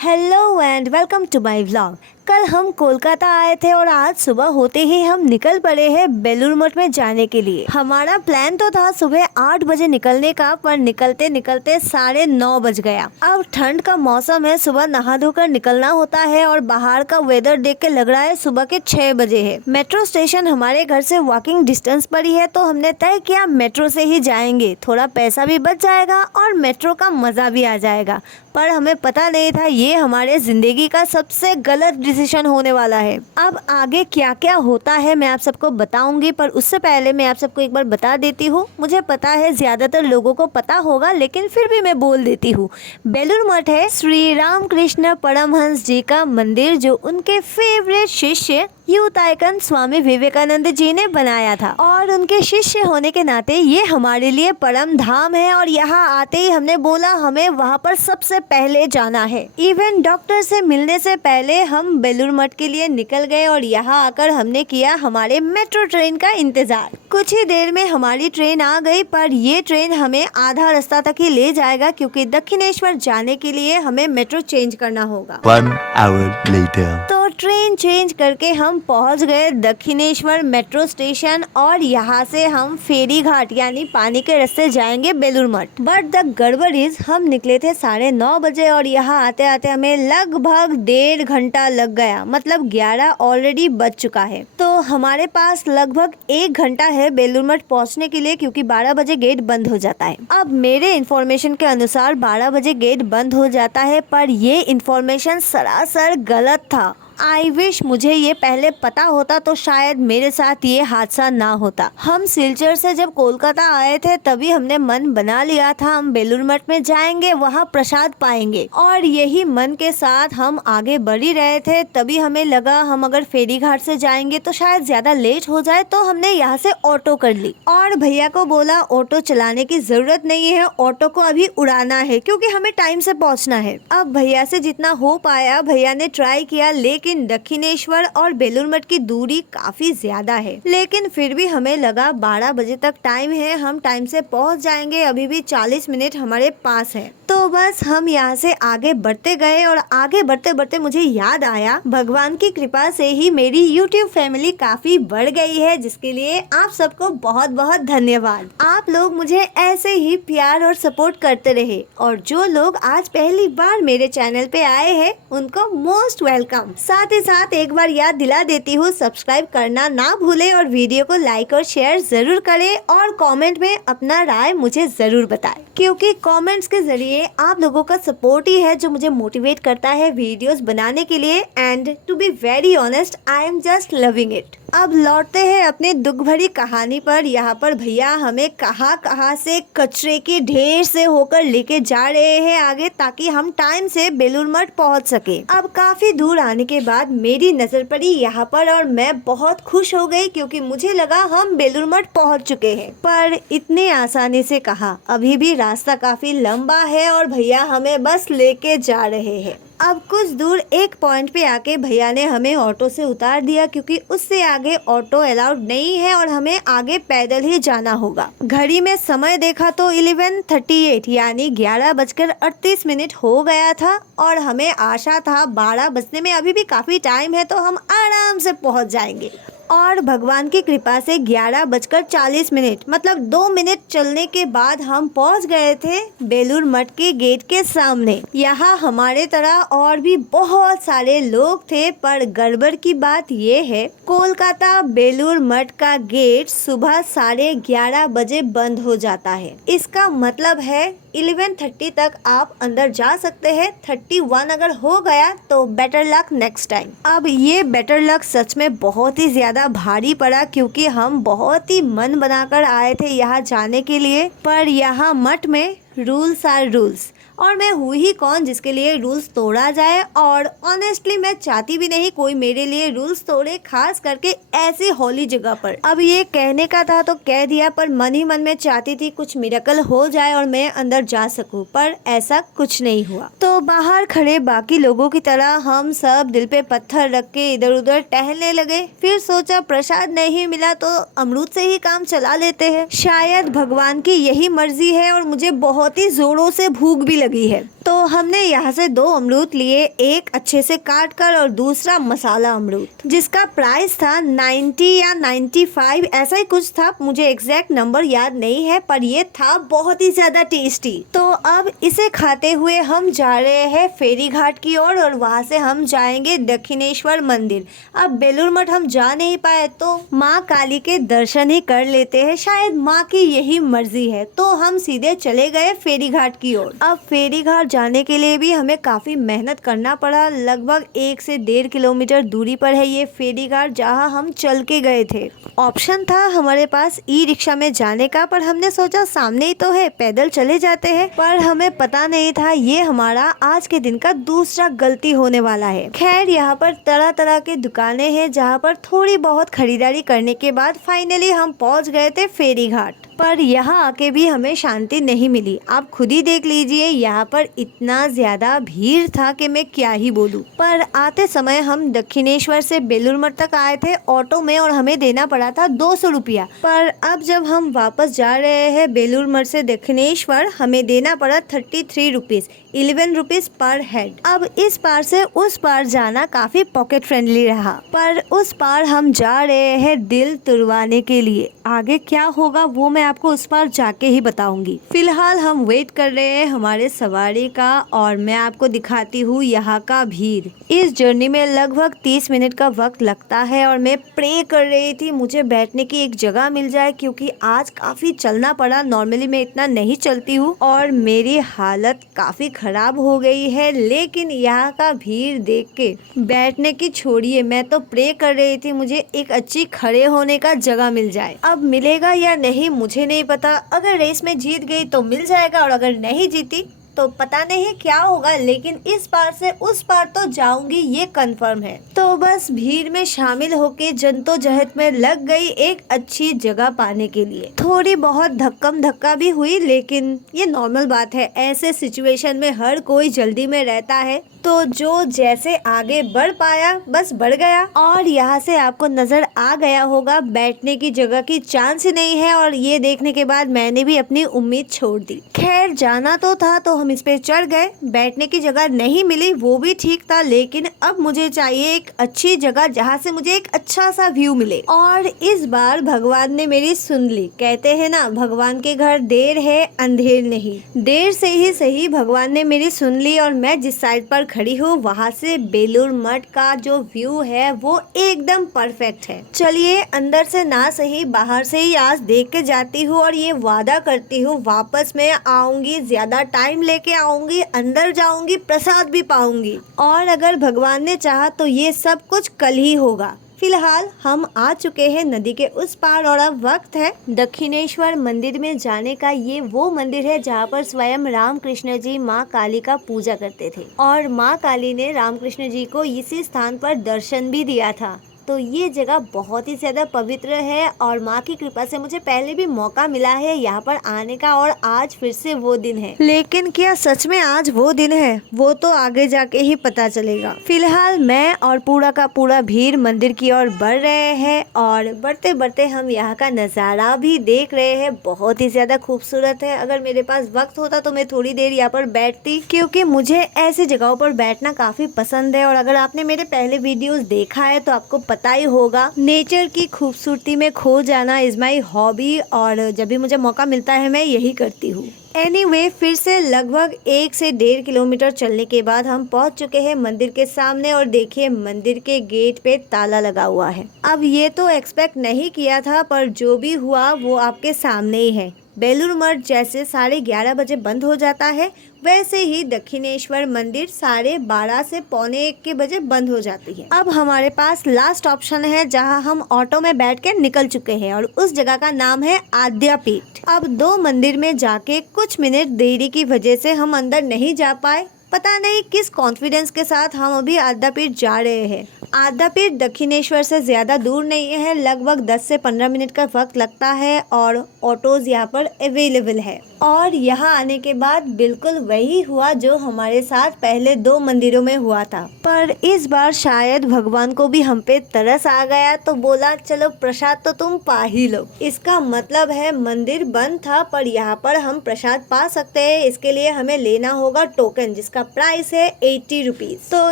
Hello and welcome to my vlog. कल हम कोलकाता आए थे और आज सुबह होते ही हम निकल पड़े हैं बेलूर मठ में जाने के लिए। हमारा प्लान तो था सुबह 8 बजे निकलने का, पर निकलते निकलते 9:30 बज गया। अब ठंड का मौसम है, सुबह नहा धोकर निकलना होता है और बाहर का वेदर देख के लग रहा है सुबह के 6 बजे है। मेट्रो स्टेशन हमारे घर से वॉकिंग डिस्टेंस पर ही है, तो हमने तय किया मेट्रो से ही जाएंगे। थोड़ा पैसा भी बच जाएगा और मेट्रो का मजा भी आ जाएगा। पर हमें पता नहीं था ये हमारे जिंदगी का सबसे गलत डिसीजन होने वाला है। अब आगे क्या क्या होता है मैं आप सबको बताऊंगी, पर उससे पहले मैं आप सबको एक बार बता देती हूँ। मुझे पता है ज्यादातर लोगों को पता होगा, लेकिन फिर भी मैं बोल देती हूँ। बेलूर मठ है श्री रामकृष्ण परमहंस जी का मंदिर, जो उनके फेवरेट शिष्य यूथ आइकन स्वामी विवेकानंद जी ने बनाया था, और उनके शिष्य होने के नाते ये हमारे लिए परम धाम है। और यहाँ आते ही हमने बोला हमें वहाँ पर सबसे पहले जाना है। इवन डॉक्टर से मिलने से पहले हम बेलूर मठ के लिए निकल गए और यहाँ आकर हमने किया हमारे मेट्रो ट्रेन का इंतजार। कुछ ही देर में हमारी ट्रेन आ गई, पर ये ट्रेन हमें आधा रास्ता तक ही ले जाएगा, क्योंकि दक्षिणेश्वर जाने के लिए हमें मेट्रो चेंज करना होगा। 1 hour later. तो ट्रेन चेंज करके हम पहुंच गए दक्षिणेश्वर मेट्रो स्टेशन, और यहाँ से हम फेरी घाट यानी पानी के रास्ते जाएंगे बेलूर मठ। बट द गड़बड़ इज हम निकले थे 9:30 बजे और यहाँ आते आते हमें लगभग 1.5 घंटा लग गया। मतलब 11 ऑलरेडी बज चुका है, तो हमारे पास लगभग 1 घंटा है बेलूर मठ पहुँचने के लिए, क्योंकि 12 बजे गेट बंद हो जाता है। अब मेरे इन्फॉर्मेशन के अनुसार 12 बजे गेट बंद हो जाता है, पर ये इन्फॉर्मेशन सरासर गलत था। आई विश मुझे ये पहले पता होता तो शायद मेरे साथ ये हादसा ना होता। हम सिलचर से जब कोलकाता आए थे तभी हमने मन बना लिया था हम बेलूर मठ में जाएंगे, वहाँ प्रसाद पाएंगे, और यही मन के साथ हम आगे बढ़ ही रहे थे। तभी हमें लगा हम अगर फेरी घाट से जाएंगे तो शायद ज्यादा लेट हो जाए, तो हमने यहाँ से ऑटो कर ली और भैया को बोला ऑटो चलाने की जरूरत नहीं है, ऑटो को अभी उड़ाना है क्योंकि हमें टाइम से पहुँचना है। अब भैया से जितना हो पाया भैया ने ट्राई किया, लेकिन दक्षिणेश्वर और बेलूर मठ की दूरी काफी ज्यादा है। लेकिन फिर भी हमें लगा 12 बजे तक टाइम है, हम टाइम से पहुंच जाएंगे, अभी भी 40 मिनट हमारे पास है। तो बस हम यहाँ से आगे बढ़ते गए, और आगे बढ़ते बढ़ते मुझे याद आया भगवान की कृपा से ही मेरी YouTube फैमिली काफी बढ़ गई है, जिसके लिए आप सबको बहुत बहुत धन्यवाद। आप लोग मुझे ऐसे ही प्यार और सपोर्ट करते रहे, और जो लोग आज पहली बार मेरे चैनल पे आए हैं उनको मोस्ट वेलकम। साथ ही साथ एक बार याद दिला देती हूँ, सब्सक्राइब करना ना भूले और वीडियो को लाइक और शेयर जरूर करें, और कमेंट में अपना राय मुझे जरूर बताएं, क्योंकि कमेंट्स के जरिए आप लोगों का सपोर्ट ही है जो मुझे मोटिवेट करता है वीडियोस बनाने के लिए। And to be very honest, I am just loving it. अब लौटते हैं अपने दुख भरी कहानी पर। यहाँ पर भैया हमें कहाँ से कचरे के ढेर से होकर लेके जा रहे हैं आगे, ताकि हम टाइम से बेलूर मठ पहुँच सके। अब काफी दूर आने के बाद मेरी नजर पड़ी यहाँ पर, और मैं बहुत खुश हो गई, क्योंकि मुझे लगा हम बेलूर मठ पहुँच चुके हैं। पर इतने आसानी से कहा, अभी भी रास्ता काफी लंबा है और भैया हमें बस लेके जा रहे हैं। अब कुछ दूर एक पॉइंट पे आके भैया ने हमें ऑटो से उतार दिया, क्योंकि उससे आगे ऑटो अलाउड नहीं है और हमें आगे पैदल ही जाना होगा। घड़ी में समय देखा तो 11:38 यानी 11:38 हो गया था, और हमें आशा था 12 बजने में अभी भी काफी टाइम है, तो हम आराम से पहुंच जाएंगे। और भगवान की कृपा से 11:40 मतलब 2 मिनट चलने के बाद हम पहुंच गए थे बेलूर मठ के गेट के सामने। यहाँ हमारे तरह और भी बहुत सारे लोग थे, पर गड़बड़ की बात ये है, कोलकाता बेलूर मठ का गेट सुबह 11:30 बजे बंद हो जाता है। इसका मतलब है 11:30 तक आप अंदर जा सकते हैं। 31 अगर हो गया तो बेटर लक नेक्स्ट टाइम। अब ये बेटर लक सच में बहुत ही ज्यादा भारी पड़ा, क्योंकि हम बहुत ही मन बनाकर आए थे यहाँ जाने के लिए, पर यहाँ मठ में रूल्स आर रूल्स, और मैं हूँ ही कौन जिसके लिए रूल्स तोड़ा जाए। और ऑनेस्टली मैं चाहती भी नहीं कोई मेरे लिए रूल्स तोड़े, खास करके ऐसी हॉली जगह पर। अब ये कहने का था तो कह दिया, पर मन ही मन में चाहती थी कुछ मिरेकल हो जाए और मैं अंदर जा सकूं, पर ऐसा कुछ नहीं हुआ। तो बाहर खड़े बाकी लोगों की तरह हम सब दिल पे पत्थर रख के इधर उधर टहलने लगे। फिर सोचा प्रसाद नहीं मिला तो अमरूद से ही काम चला लेते हैं, शायद भगवान की यही मर्जी है। और मुझे बहुत ही जोरों से भूख भी लगी लगी है। तो हमने यहाँ से 2 अमरूद लिए, एक अच्छे से काट कर और दूसरा मसाला अमरूद, जिसका प्राइस था 90 या 95 ऐसा ही कुछ था, मुझे एग्जैक्ट नंबर याद नहीं है, पर ये था बहुत ही ज्यादा टेस्टी। तो अब इसे खाते हुए हम जा रहे हैं फेरी घाट की ओर और वहाँ से हम जाएंगे दक्षिणेश्वर मंदिर। अब बेलूर मठ हम जा नहीं पाए तो माँ काली के दर्शन ही कर लेते हैं, शायद माँ की यही मर्जी है। तो हम सीधे चले गए फेरी घाट की ओर। अब फेरी घाट जाने के लिए भी हमें काफी मेहनत करना पड़ा, लगभग 1 से 1.5 किलोमीटर दूरी पर है ये फेरी घाट, जहाँ हम चल के गए थे। ऑप्शन था हमारे पास ई रिक्शा में जाने का, पर हमने सोचा सामने ही तो है, पैदल चले जाते हैं। पर हमें पता नहीं था ये हमारा आज के दिन का दूसरा गलती होने वाला है। खैर यहाँ पर तरह तरह के दुकानें हैं, जहाँ पर थोड़ी बहुत खरीदारी करने के बाद फाइनली हम पहुँच गए थे फेरी घाट। पर यहाँ आके भी हमें शांति नहीं मिली। आप खुद ही देख लीजिए, यहाँ पर इतना ज्यादा भीड़ था कि मैं क्या ही बोलूँ। पर आते समय हम दक्षिणेश्वर से बेलूर मठ तक आए थे ऑटो में और हमें देना पड़ा था 200 रुपया। पर अब जब हम वापस जा रहे हैं बेलूर मठ से दक्षिणेश्वर, हमें देना पड़ा 33 रुपीज, 11 रुपीज पर हेड। अब इस पार से उस पार जाना काफी पॉकेट फ्रेंडली रहा, पर उस पार हम जा रहे हैं दिल तुड़वाने के लिए। आगे क्या होगा वो मैं आपको उस पार जाके ही बताऊंगी। फिलहाल हम वेट कर रहे हैं हमारे सवारी का और मैं आपको दिखाती हूँ यहाँ का भीड़। इस जर्नी में लगभग 30 मिनट का वक्त लगता है और मैं प्रे कर रही थी मुझे बैठने की एक जगह मिल जाए, क्योंकि आज काफी चलना पड़ा। नॉर्मली मैं इतना नहीं चलती हूँ और मेरी हालत काफी खराब हो गई है, लेकिन यहाँ का भीड़ देख के बैठने की छोड़िए, मैं तो प्रे कर रही थी मुझे एक अच्छी खड़े होने का जगह मिल जाए। अब मिलेगा या नहीं मुझे नहीं पता, अगर रेस में जीत गई तो मिल जाएगा और अगर नहीं जीती तो पता नहीं क्या होगा, लेकिन इस पार से उस पार तो जाऊंगी ये कंफर्म है। तो बस भीड़ में शामिल होके जद्दोजहद में लग गई एक अच्छी जगह पाने के लिए। थोड़ी बहुत धक्कम धक्का भी हुई, लेकिन ये नॉर्मल बात है, ऐसे सिचुएशन में हर कोई जल्दी में रहता है। तो जो जैसे आगे बढ़ पाया बस बढ़ गया। और यहाँ से आपको नजर आ गया होगा बैठने की जगह की चांस ही नहीं है, और ये देखने के बाद मैंने भी अपनी उम्मीद छोड़ दी। खैर जाना तो था तो हम इस पे चढ़ गए। बैठने की जगह नहीं मिली वो भी ठीक था, लेकिन अब मुझे चाहिए एक अच्छी जगह जहाँ से मुझे एक अच्छा सा व्यू मिले। और इस बार भगवान ने मेरी सुन ली। कहते हैं ना, भगवान के घर देर है अंधेर नहीं। देर से ही सही भगवान ने मेरी सुन ली और मैं जिस साइड पर खड़ी हूँ वहाँ से बेलूर मठ का जो व्यू है वो एकदम परफेक्ट है। चलिए अंदर से ना सही बाहर से ही आज देख के जाती हूँ और ये वादा करती हूँ वापस मैं आऊंगी, ज्यादा टाइम लेके आऊंगी, अंदर जाऊंगी, प्रसाद भी पाऊंगी, और अगर भगवान ने चाहा तो ये सब कुछ कल ही होगा। फिलहाल हम आ चुके हैं नदी के उस पार और अब वक्त है दक्षिणेश्वर मंदिर में जाने का। ये वो मंदिर है जहाँ पर स्वयं रामकृष्ण जी माँ काली का पूजा करते थे और माँ काली ने रामकृष्ण जी को इसी स्थान पर दर्शन भी दिया था। तो ये जगह बहुत ही ज्यादा पवित्र है और माँ की कृपा से मुझे पहले भी मौका मिला है यहाँ पर आने का और आज फिर से वो दिन है। लेकिन क्या सच में आज वो दिन है, वो तो आगे जाके ही पता चलेगा। फिलहाल मैं और पूरा का पूरा भीड़ मंदिर की ओर बढ़ रहे हैं और बढ़ते बढ़ते हम यहाँ का नज़ारा भी देख रहे हैं। बहुत ही ज्यादा खूबसूरत है। अगर मेरे पास वक्त होता तो मैं थोड़ी देर यहाँ पर बैठती, क्योंकि मुझे ऐसी जगहों पर बैठना काफी पसंद है। और अगर आपने मेरे पहले वीडियोस देखा है तो आपको पता ही होगा, नेचर की खूबसूरती में खो जाना इज माई हॉबी और जब भी मुझे मौका मिलता है मैं यही करती हूँ। एनीवे, फिर से लगभग 1 से 1.5 किलोमीटर चलने के बाद हम पहुंच चुके हैं मंदिर के सामने और देखिए मंदिर के गेट पे ताला लगा हुआ है। अब ये तो एक्सपेक्ट नहीं किया था, पर जो भी हुआ वो आपके सामने ही है। बेलूर मठ जैसे 11:30 बजे बंद हो जाता है, वैसे ही दक्षिणेश्वर मंदिर 12:30 से 1:45 के बजे बंद हो जाती है। अब हमारे पास लास्ट ऑप्शन है जहां हम ऑटो में बैठ के निकल चुके हैं और उस जगह का नाम है आद्यापीठ। अब 2 मंदिर में जाके कुछ मिनट देरी की वजह से हम अंदर नहीं जा पाए, पता नहीं किस कॉन्फिडेंस के साथ हम अभी आद्यापीठ जा रहे हैं। आद्यापीठ दक्षिणेश्वर से ज़्यादा दूर नहीं है, लगभग 10 से 15 मिनट का वक्त लगता है और ऑटोज़ यहाँ पर अवेलेबल है। और यहाँ आने के बाद बिल्कुल वही हुआ जो हमारे साथ पहले 2 मंदिरों में हुआ था, पर इस बार शायद भगवान को भी हम पे तरस आ गया तो बोला चलो प्रसाद तो तुम पा ही लो। इसका मतलब है मंदिर बंद था पर यहाँ पर हम प्रसाद पा सकते हैं। इसके लिए हमें लेना होगा टोकन जिसका प्राइस है 80 रुपीज़। तो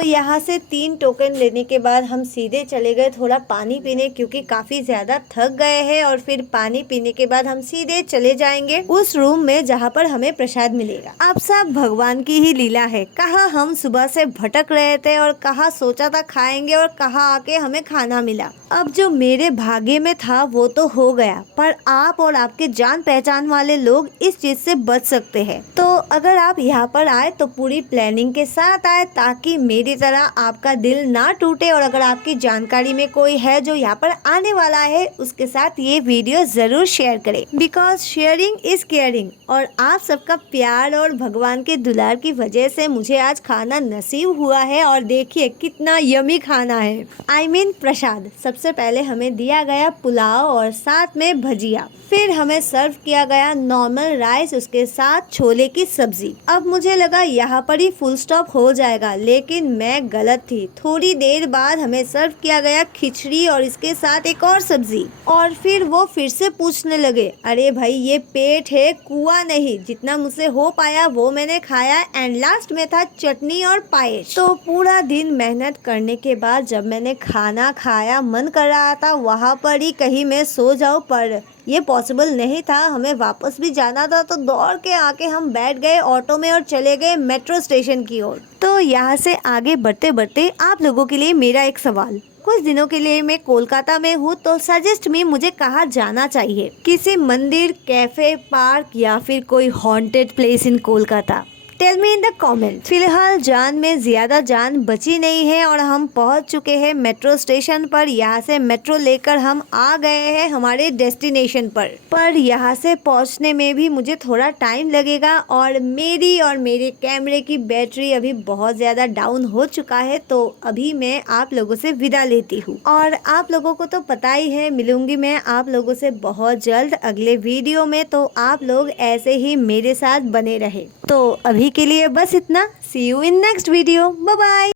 यहाँ से 3 टोकन लेने के बाद हम सीधे चले गए थोड़ा पानी पीने, क्योंकि काफ़ी ज़्यादा थक गए हैं। और फिर पानी पीने के बाद हम सीधे चले जाएंगे उस रूम में जहाँ पर हमें प्रसाद मिलेगा। अब सब भगवान की ही लीला है, कहाँ हम सुबह से भटक रहे थे और कहाँ सोचा था खाएंगे और कहाँ आके हमें खाना मिला। अब जो मेरे भाग्य में था वो तो हो गया, पर आप और आपके जान पहचान वाले लोग इस चीज से बच सकते हैं। तो अगर आप यहाँ पर आए तो पूरी प्लानिंग के साथ आए ताकि मेरी तरह आपका दिल ना टूटे। और अगर आपकी जानकारी में कोई है जो यहाँ पर आने वाला है उसके साथ ये वीडियो जरूर शेयर करें, बिकॉज शेयरिंग इज केयरिंग। और आप सबका प्यार और भगवान के दुलार की वजह से मुझे आज खाना नसीब हुआ है। और देखिए कितना यमी खाना है, I mean प्रसाद। सबसे पहले हमें दिया गया पुलाव और साथ में भजिया, फिर हमें सर्व किया गया नॉर्मल राइस, उसके साथ छोले की सब्जी। अब मुझे लगा यहाँ पर ही फुल स्टॉप हो जाएगा, लेकिन मैं गलत थी। थोड़ी देर बाद हमें सर्व किया गया खिचड़ी और इसके साथ एक और सब्जी। और फिर वो फिर से पूछने लगे, अरे भाई ये पेट है कुआं नहीं, जितना मुझसे हो पाया वो मैंने खाया। एंड लास्ट में था चटनी और पायस। तो पूरा दिन मेहनत करने के बाद जब मैंने खाना खाया, मन कर रहा था वहाँ पर ही कहीं मैं सो जाऊँ, पर ये पॉसिबल नहीं था। हमें वापस भी जाना था तो दौड़ के आके हम बैठ गए ऑटो में और चले गए मेट्रो स्टेशन की ओर। तो यहाँ से आगे बढ़ते बढ़ते आप लोगों के लिए मेरा एक सवाल, कुछ दिनों के लिए मैं कोलकाता में हूँ तो सजेस्ट में मुझे कहाँ जाना चाहिए? किसी मंदिर, कैफे, पार्क या फिर कोई haunted place in Kolkata? Tell me in the comment. फिलहाल जान में ज्यादा जान बची नहीं है और हम पहुंच चुके हैं मेट्रो स्टेशन पर। यहाँ से मेट्रो लेकर हम आ गए हैं हमारे डेस्टिनेशन पर यहाँ से पहुंचने में भी मुझे थोड़ा टाइम लगेगा और मेरे कैमरे की बैटरी अभी बहुत ज्यादा डाउन हो चुका है। तो अभी मैं आप लोगों से विदा लेती हूँ और आप लोगों को तो पता ही है मिलूंगी मैं आप लोगों से बहुत जल्द अगले वीडियो में। तो आप लोग ऐसे ही मेरे साथ बने रहे। तो अभी के लिए बस इतना। See you in next video. Bye bye.